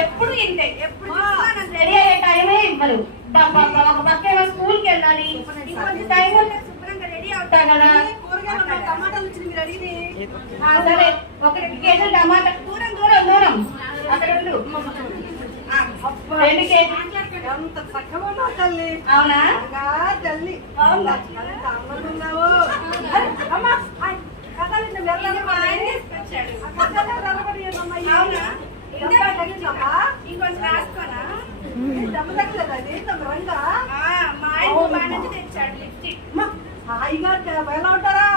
ఎప్పుడు ఇంతే, ఎప్పుడు రెడీ అయ్యే టైమే ఇవ్వరు. ఒక పక్క ఏమో స్కూల్కి వెళ్ళాలి, ఇంకొంచెం టైం శుభ్రంగా రెడీ అవుతా కదా. టమాటాలు సరే, 1 కేజీలు టమాటా. దూరం దూరం దూరం అక్కడ 2 కేజీ. ఎంత చక్కగా ఉన్నావు తల్లి. అవునా తల్లి? ఉన్నావు ఇంకొంచెం రాసుకోనా? తెచ్చాడు లిప్స్టిక్. హాయిగా ఎలా ఉంటారా?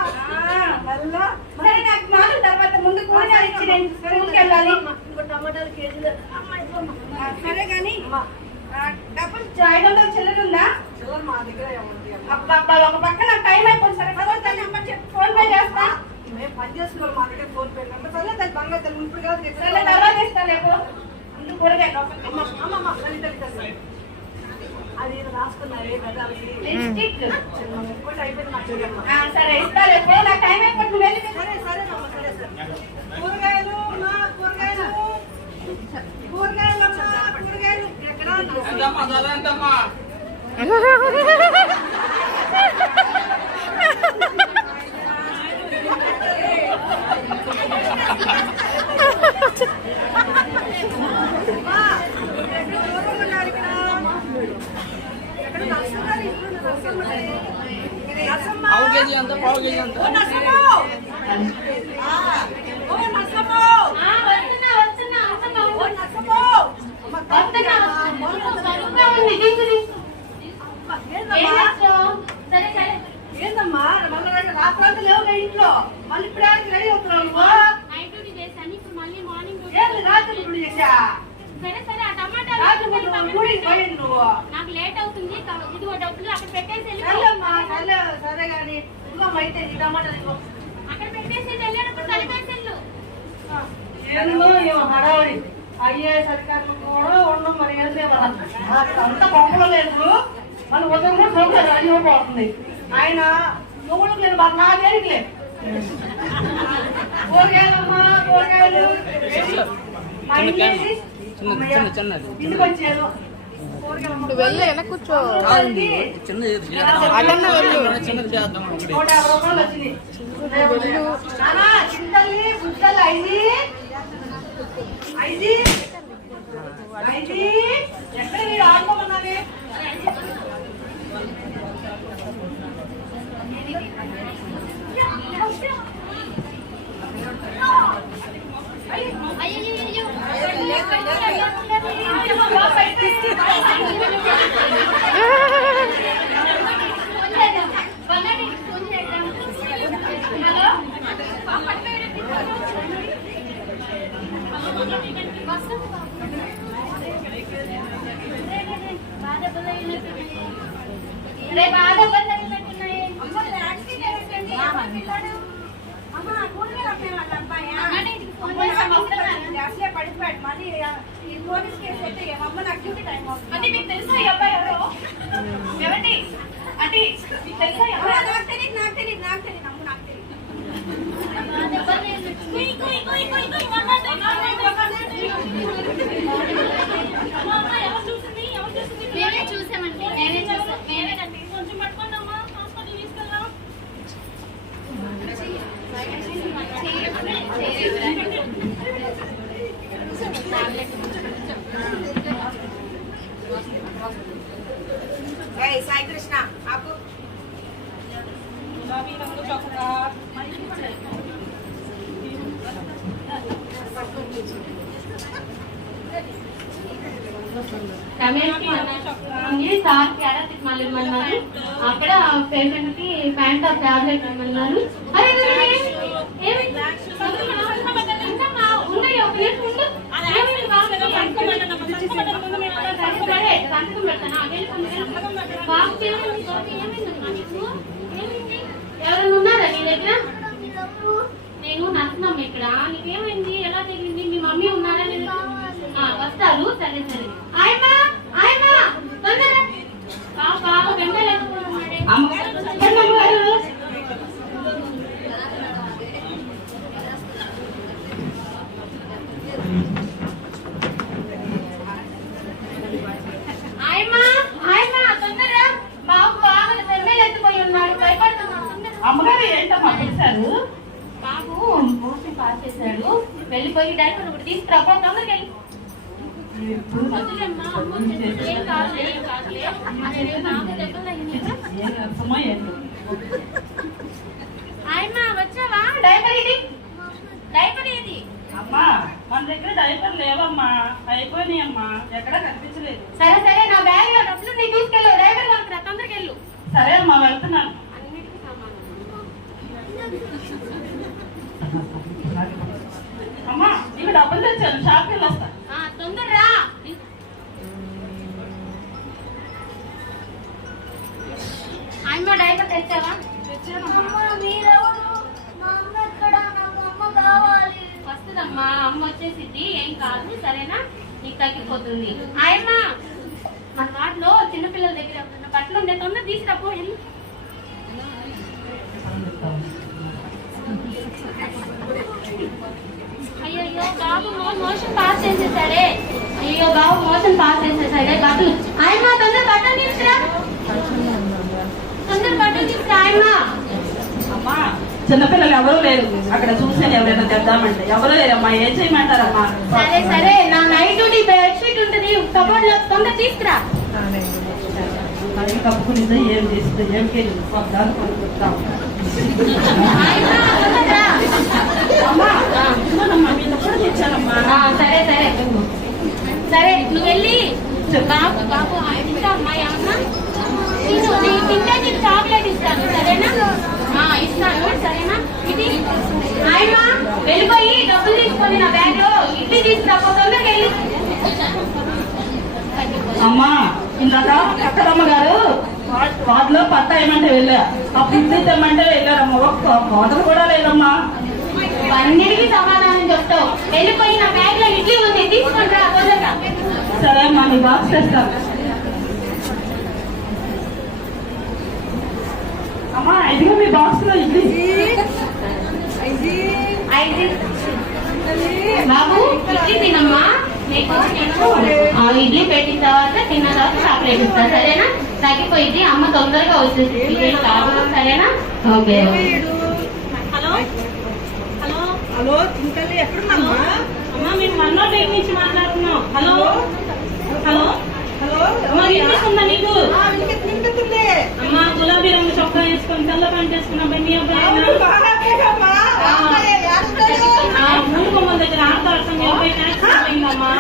సరే, నాకు మాటల తర్వాత ముందు కూరగాయలు ఇచ్చి నేను స్కూల్కి వెళ్ళాలి. ఇంకో టమాటాలు కేజీలు. సరే కానీ డబ్బులు 500 చిల్లర ఉందా? చిల్లర మా దగ్గర ఏముంది? ఒక పక్క నాకు టైం అయిపోయింది. సరే ఫోన్ పే చేస్తా. మేము పని చేసుకోవాలి, మా దగ్గర ఫోన్ పే నెంబర్. సరే దాని బంగారు తల్లి ఇప్పుడు కాదు, తర్వాత ఇస్తాను. రేపు ముందు కూరగాయలు అది రాసుకున్నారే కదా లిప్స్టిక్. అయిపోయింది. సరే ఇస్తా. రేపు నాకు టైం అయిపోతుంది. సరే సరే సరే సరే. కూరగాయలు కూరగాయలు కూరగాయలు కూరగాయలు ఎక్కడ? పావు కేజీ అంత ఏందమ్మా రాత్రి లేవు ఇంట్లో, మళ్ళీ ఇప్పుడు రెడీ అవుతున్నావు? రాత్రి ఇప్పుడు చేసా. నాకు లేట్ అవుతుంది. ఇదిగో డబ్బులు అక్కడ పెట్టేసి సరే గాని అయితే టమాటాలు అక్కడ పెట్టేసి వెళ్ళేటప్పుడు కలిపేసి హడావుడి ఐఏఎస్ అధికారులు కూడా ఉండడం. మరి అంత బొమ్మలు లేదు. మన ఉదయం కూడా ప్రోగ్రాం రెడీ అయిపోతుంది. ఆయన నువ్వులు నేను నా దేనికిలే కూరగాయలమ్మా కూరగాయలు ఇంటికి వచ్చేది. వెళ్ళి వెనక్కి కూర్చో. 150 రూపాయలు వచ్చింది. చింతల్లి బుట్టలు 5 ఎక్కడ మీరు ఆడుకోమన్నారే? పడిపోయాడు. మళ్ళీ ఈ పోలీస్ కేసు అయితే ఏమమ్మా నాకు డ్యూటీ టైం అవుతుంది. అంటే మీకు తెలుసా ఈ అబ్బాయి ఎవరో? ఏమండి అంటే మీకు తెలుసా? నాకు తెలియదు నాకు తెలియదు నాకు తెలియదు అమ్మ నాకు తెలియదు. మేమే చూసామండి. మేమేనండి. కొంచెం పట్టుకుందామా? హాస్పిటల్ తీసుకెళ్దాం. సాయి కృష్ణ ఆపు. రమేష్ సార్ క్యారెట్ మళ్ళీ ఇమ్మన్నారు. అక్కడ పేషెంట్ కి ప్యాంట్ టాబ్లెట్ ఇమ్మన్నారు. ఎవరైనా ఉన్నారా నీ దగ్గర? నేను నచ్చున్నాము ఇక్కడ. నీకేమైంది? ఎలా జరిగింది? మీ మమ్మీ ఉన్నారా? వస్తారు. సరే సరే. ఆయమ్మా ఆయమ్మా తొందరగా పాప వెంటనే వాటర్ కూడా తీసుకురా పో, తొందరగా వెళ్ళు. వద్దులేమ్మా, అమ్మ వచ్చేసి ఏం కాదులే, ఏం కాదులే. అసలు నాకు దెబ్బలు తగిలినాయి. ఆయమ్మ వచ్చావా? డైపర్ ఇది, డైపర్ ఇది. అమ్మా మన దగ్గర డైపర్ లేవమ్మా, అయిపోయినాయి అమ్మా, ఎక్కడ కనిపించలేదు. సరే సరే, నా బ్యాగ్ లో డబ్బులు నీ తీసుకెళ్ళు, డైపర్ కొనుక్కురా, తొందరగా వెళ్ళు. సరే అమ్మా వెళ్తున్నాను. అన్నిటికీ సామాను. అమ్మా ఇవి డబ్బులు తెచ్చాను, షాప్కి వెళ్ళొస్తా. తొందరరా. ఆయమ్మ డైపర్ తెచ్చావా? వస్తుందమ్మా, అమ్మ వచ్చేసింది, ఏం కాదు సరేనా, నీకు తగ్గిపోతుంది. ఆయమ్మ మన వాటిలో చిన్నపిల్లల దగ్గర ఉన్న బట్టలు ఉండే, తొందర తీసుకురాపో. అయ్యో బాబు మోషన్ పాస్ చేసేసాడే, అయ్యో బాబు మోషన్ పాస్ చేసేసాడే. బట్టలు ఆయమ్మ తొందర బట్టలు తీసుకురా, తొందర బట్టలు తీసుకురా ఆయమ్మ. అమ్మా చిన్నపిల్లలు ఎవరూ లేరు, అక్కడ చూసాను ఎవరైనా తెద్దామంటే ఎవరూ లేరమ్మా, ఏం చేయమంటారమ్మా? సరే సరే, నా నైట్ డ్యూటీ బెడ్షీట్ ఉంటుంది కబోర్డ్ లో, తొందర తీసుకురా. అది కప్పుకునిందో ఏం చేసిందో ఏం తెలియదు, పద్దాలు కొనుక్కుంటాం. ఆయమ్మ తొందరరా. అమ్మా ఇదిగోనమ్మా, మీద కూడా తెచ్చానమ్మా. సరే సరే సరే, నువ్వు వెళ్ళి బాబు బాబు తింటా అమ్మాయి అమ్మ, నేను తింటే నీకు చాక్లెట్ ఇస్తాను సరేనా? ఇస్తాను సరేనా? ఇది ఆయమ్మ వెళ్ళిపోయి డబ్బులు తీసుకొని నా బ్యాగ్ లో ఇడ్లీ తీసుకురా, తొందరగా వెళ్ళి. అమ్మా ఇందాక అక్కడమ్మ గారు వాటిలో పట్ట ఏమంటే వెళ్ళా, అప్పుడు ఇడ్లీ తెమ్మంటే వెళ్ళారమ్మా, ఒక్క కోతలు కూడా లేదమ్మా. అన్నిటికీ సమాధానం చెప్తావు. వెళ్ళిపోయి నా బ్యాగ్ లో ఇడ్లీ ఉంది, తీసుకొని రా తొందరగా. సరే అమ్మా, నీ బాక్స్ తెస్తాను. అమ్మా ఇదిగో మీ బాక్స్ లో ఇడ్లీ. బాబు ఇడ్లీ తినమ్మా, నీకు నేను ఇడ్లీ పెట్టిన తర్వాత తిన్న తర్వాత చాక్లెట్ ఇస్తా సరేనా? తగ్గిపోయింది, అమ్మ తొందరగా వచ్చేసి కాదు సరేనా? ఓకే. హలో హలో హలో చింతల్లి ఎక్కడున్నామ్మా? అమ్మా మేము మన్నోట్ దగ్గర నుంచి మాట్లాడుతున్నాం. హలో హలో హలో అమ్మా వినిపిస్తుందా నీకు? వినిపిస్తుంది. అమ్మా గులాబీ రంగు చొక్కా వేసుకొని తెల్ల ప్యాంట్ వేసుకున్న బెన్నీ అబ్బాయి మూడు కొమ్మల దగ్గర ఆడతాడు యాక్సిడెంట్ అయిందమ్మా.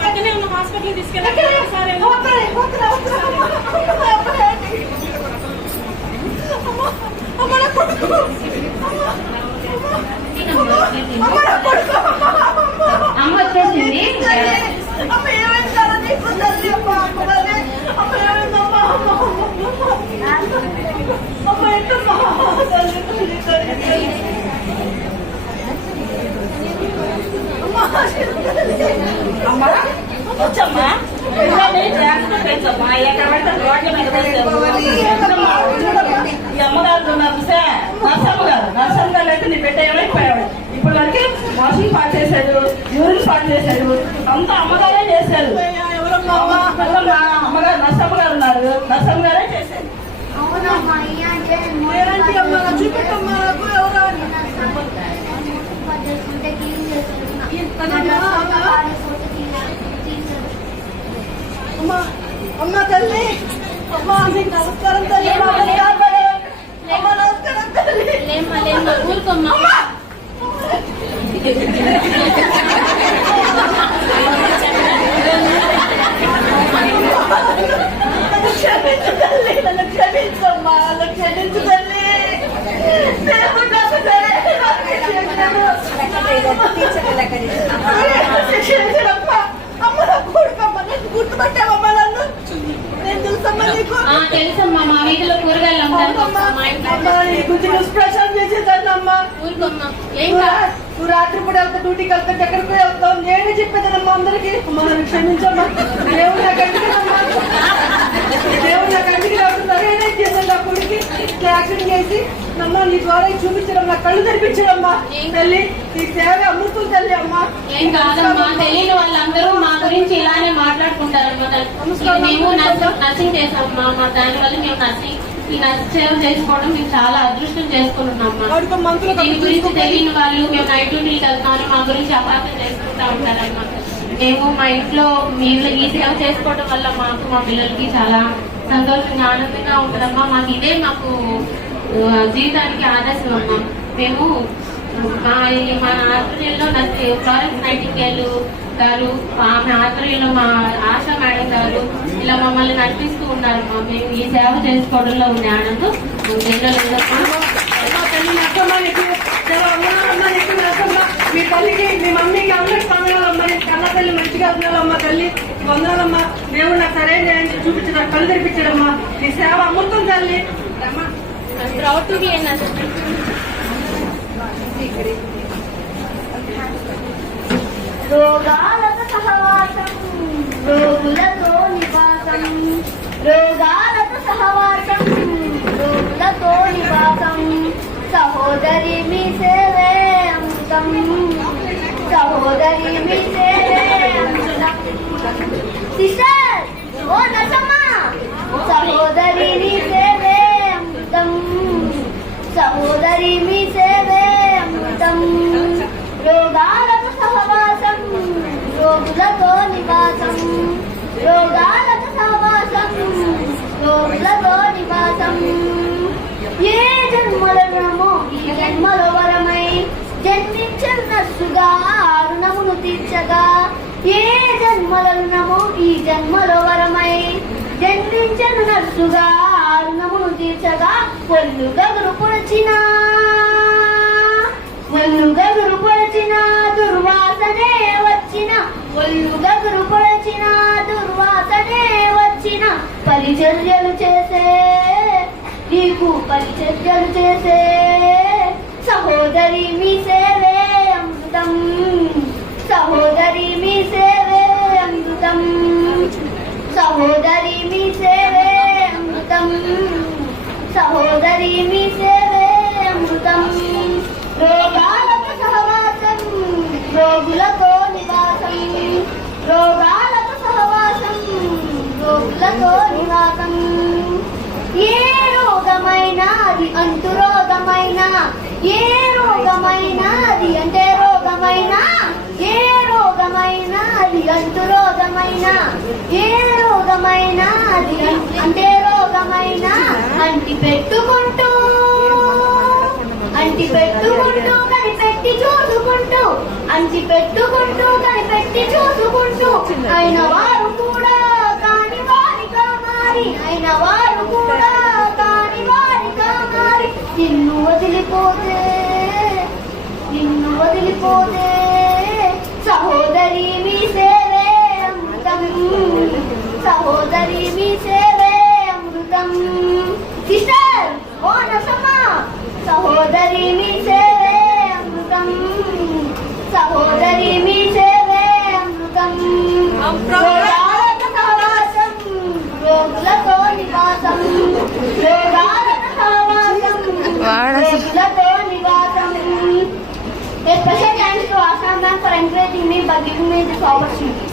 పక్కనే ఉన్న హాస్పిటల్ తీసుకెళ్ళి సరే అమ్మ వచ్చేసింది. అమ్మా వచ్చమ్మా, యాక్సిడెంట్ ఎక్కడ రోడ్ల మీద ఈ అమ్మగారు ఉన్నారు సార్, నర్సమ్మ గారు అయితే నీ బిడ్డ ఏమైపోయాడు, ఇప్పుడు వరకు వాషింగ్ పాటు చేశాడు, యూరిన్ పాటు చేశాడు, అంతా అమ్మగారే చేశారు. అమ్మగారు నర్సమ్మ గారు ఉన్నారు, నర్సమ్మ గారే చేశారు. అమ్మ తల్లి, అమ్మ మీకు నమస్కారం తల్లి. అమ్మ నమస్కారం తల్లి. లేమ్మా లేమ్మా, ఊరుకోమ్మా. నన్ను క్షమించు తల్లి, నన్ను క్షమించమ్మా, నన్ను క్షమించు తల్లి. అమ్మ నా కొడుకమ్మ, నేను గుర్తుపట్టావమ్మా నన్ను? నేను తెలుసమ్మా నీకు? తెలుసమ్మా, మా వీధిలో కూరగాయలు స్పెషల్ చేసేదాన్నమ్మా. ఊరుకోమ్మా, ఏం నువ్వు రాత్రి పూట వెళ్తా, డ్యూటీకి వెళ్తా, ఎక్కడికి వెళ్తావు, నేనే చెప్పేదానమ్మా అందరికి. అమ్మ నన్ను క్షమించమ్మా, దేవుడు నా కంటికినమ్మా, దేవుడు నా కంటికి రాకుండా నేనే చేశాను నా కొడుకు యాక్సిడెంట్ చేసి. అమ్మా నీ ద్వారా చూపించడమ్మా, కళ్ళు తెరిపించడమ్మా తల్లి. నీ సేవ అమృతం తల్లి అమ్మా. ఏం కాదమ్మా, తెలియని వాళ్ళందరూ మా గురించి ఇలానే మాట్లాడుకుంటారమ్మా. మేము నర్సింగ్ చేసామమ్మా, మా దాని వల్ల మేము ఈ నర్సింగ్ సేవ చేసుకోవడం మేము చాలా అదృష్టం చేసుకున్నామ్మా. దీని గురించి తెలియని వాళ్ళు మేము నైట్ డ్యూటీకి వెళ్తామని మా గురించి అపార్థం చేసుకుంటా ఉంటారమ్మా. మేము మా ఇంట్లో మీరు ఈ సేవ చేసుకోవడం వల్ల మాకు మా పిల్లలకి చాలా సంతోషంగా ఆనందంగా ఉంటుందమ్మా. మాకు ఇదే మాకు జీవితానికి ఆదర్శం అమ్మా. మేము మా ఆధ్వర్యంలో ఫ్లోరెన్స్ నైటింగేల్ గారు, ఆమె ఆధ్వర్యంలో మా ఆశా మేడం గారు ఇలా మమ్మల్ని నడిపిస్తూ ఉన్నారమ్మా. మేము ఈ సేవ చేసుకోవడంలో ఉండే ఆనందం మీ తల్లికి మీ మమ్మీకి అందరికి వందనాలమ్మా. నేను కన్న తల్లి మంచిగా ఉన్నాలమ్మా తల్లి, వందనాలమ్మా. దేవుడు నాకు సరైన చేయండి, చూపించడం, కళ్ళు తెరిపించడమ్మా. నీ సేవ అమృతం తల్లి. రోగాలతో సహవాసం, రోగులతో నివాసం, రోగాలతో సహవాసం, రోగులతో నివాసం. సహోదరి మీ సేవే అమృతం, సహోదరి మీ సేవే అమృతం. సిస్టర్ ఓ నరసమ్మ, సహోదరి మీ సేవే అమృతం, సహోదరి మీ సేవే అమృతం. రోగాలతో సహవాసం, రోగులతో నివాసం, రోగాలతో సహవాసం, రోగులతో నివాసం. ఏ జన్మలనమో ఈ జన్మలో వరమై జన్మించిన నర్సుగా రుణమును తీర్చగా, ఏ జన్మలనమో ఈ జన్మలో వరమై జన్మించిన నర్సుగా రుణమును తీర్చగా, ఒళ్ళు గగురు పొడిచిన ఒళ్ళు గగురు పొడిచిన దుర్వాసనే వచ్చిన, ఒళ్ళు గగురు పొడిచిన దుర్వాసనే వచ్చిన. పరిచర్యలు చేసే నీకు పరిచర్యలు చేసే సహోదరి మీ సేవే అమృతం, సహోదరి మీ సేవే అమృతం, సహోదరి మీ సేవే అమృతం, సహోదరి మీ సేవే అమృతం. రోగాలతో సహవాసం, రోగులతో నివాసం, రోగాలతో సహవాసం, రోగులతో నివాసం. ఏ రోగమైనా అది అంటు రోగమైనా, ఏ రోగమైనా అది అంటే రోగమైనా, ఏ రోగమైనా అది అంటు రోగమైనా, ఏ రోగమైనా అది అంటే రోగమైనా. అంటి పెట్టుకుంటూ కనిపెట్టి చూసుకుంటూ, అంటి పెట్టుకుంటూ కనిపెట్టి చూసుకుంటూ, అయిన వారు కూడా కాని వారిగా మారి, అయిన వారు కూడా కాని వారిగా మారి. నిన్ను వదిలిపోతే సహోదరి మీ సేవే అమృతం, సహోదరి మీ సేవే అమృతం. సిస్టర్ ఓ నరసమ్మ, సహోదరి మీ సేవే అమృతం, సహోదరి మీ సేవే అమృతం. రోగాలతో సహవాసం, రోగులతో నివాసం, రోగాలతో సహవాసం, రోగులతో నివాసం. A special thanks to Assam Bank for encouraging me by giving me this opportunity.